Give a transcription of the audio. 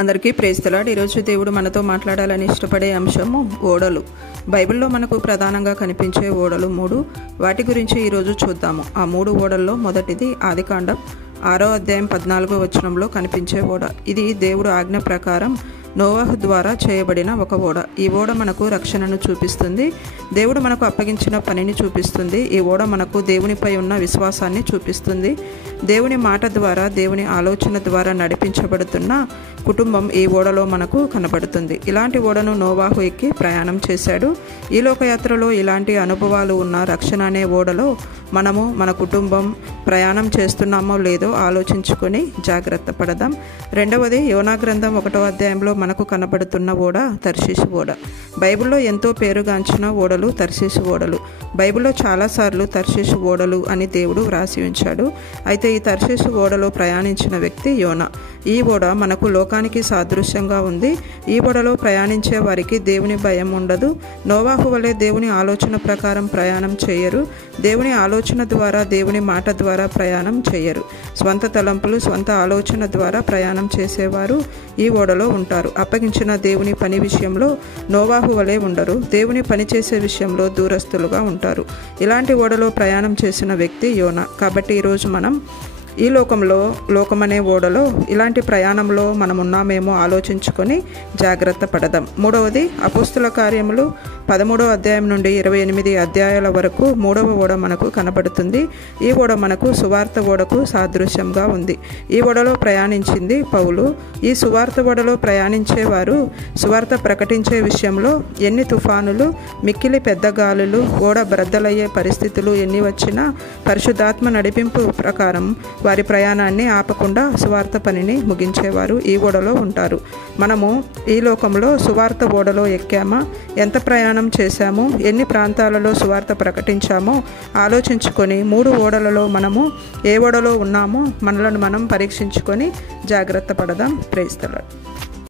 అందరికీ praise the lord. ఈరోజు దేవుడు మనతో మాట్లాడాలని ఇష్టపడే అంశము ఓడలు. బైబిల్లో మనకు ప్రధానంగా కనిపించే ఓడలు 3. వాటి గురించి ఈరోజు చూద్దాము. ఆ 3 ఓడల్లో మొదటిది ఆదికాండం 6వ అధ్యాయం 14వ వచనంలో కనిపించే ఓడ. ఇది దేవుడు ఆజ్ఞ ప్రకారం నోవాహు ద్వారా చేయబడిన ఒక ఓడ. ఈ ఓడ మనకు రక్షణను చూపిస్తుంది. దేవుడు మనకు అప్పగించిన పనిని చూపిస్తుంది. ఈ ఓడ మనకు దేవునిపై ఉన్న విశ్వాసాన్ని చూపిస్తుంది. దేవుని మాట ద్వారా, దేవుని ఆలోచన ద్వారా నడిపించబడుతున్న కుటుంబం ఈ ఓడలో మనకు కనబడుతుంది. ఇలాంటి ఓడను నోవాహు ఎక్కి ప్రయాణం చేశాడు. ఈ లోకయాత్రలో ఇలాంటి అనుభవాలు ఉన్న రక్షణ అనే ఓడలో మనము, మన కుటుంబం ప్రయాణం చేస్తున్నామో లేదో ఆలోచించుకొని జాగ్రత్త పడదాం. రెండవది యోనా గ్రంథం 1వ అధ్యాయంలో మనకు కనబడుతున్న ఓడ తర్షీషు ఓడ. బైబిల్లో ఎంతో పేరుగాంచిన ఓడలు తర్షీషు ఓడలు. బైబిల్లో చాలాసార్లు తర్షీషు ఓడలు అని దేవుడు వ్రాసి ఉంచాడు. అయితే ఈ తర్షీషు ఓడలో ప్రయాణించిన వ్యక్తి యోనా. ఈ ఓడ మనకు లోకానికి సాదృశ్యంగా ఉంది. ఈ ఓడలో ప్రయాణించే వారికి దేవుని భయం ఉండదు. నోవాహు వలె దేవుని ఆలోచన ప్రకారం ప్రయాణం చేయరు. దేవుని ఆలోచన ద్వారా, దేవుని మాట ద్వారా ప్రయాణం చేయరు. స్వంత తలంపులు, స్వంత ఆలోచన ద్వారా ప్రయాణం చేసేవారు ఈ ఓడలో ఉంటారు. అప్పగించిన దేవుని పని విషయంలో నోవాహు వలె ఉండరు. దేవుని పని చేసే విషయంలో దూరస్తులుగా ఉంటారు. ఇలాంటి ఓడలో ప్రయాణం చేసిన వ్యక్తి యోనా. కాబట్టి ఈరోజు మనం ఈ లోకమనే ఓడలో ఇలాంటి ప్రయాణంలో మనం ఉన్నామేమో ఆలోచించుకొని జాగ్రత్త పడదాం. మూడవది అపోస్తుల కార్యములు 13వ అధ్యాయం నుండి 28 అధ్యాయాల వరకు 3వ ఓడ మనకు కనబడుతుంది. ఈ ఓడ మనకు సువార్త ఓడకు సాదృశ్యంగా ఉంది. ఈ ఓడలో ప్రయాణించింది పౌలు. ఈ సువార్త ఓడలో ప్రయాణించేవారు సువార్త ప్రకటించే విషయంలో ఎన్ని తుఫానులు, మిక్కిలి పెద్ద గాలులు, ఓడ బ్రద్దలయ్యే పరిస్థితులు ఎన్ని వచ్చినా పరిశుద్ధాత్మ నడిపింపు ప్రకారం వారి ప్రయాణాన్ని ఆపకుండా సువార్త పనిని ముగించేవారు ఈ ఓడలో ఉంటారు. మనము ఈ లోకంలో సువార్త ఓడలో ఎక్కామా? ఎంత ప్రయాణం చేశామో, ఎన్ని ప్రాంతాలలో సువార్త ప్రకటించామో ఆలోచించుకొని 3 ఓడలలో మనము ఏ ఓడలో ఉన్నామో మనలను మనం పరీక్షించుకొని జాగ్రత్త పడదాం. Praise the lord.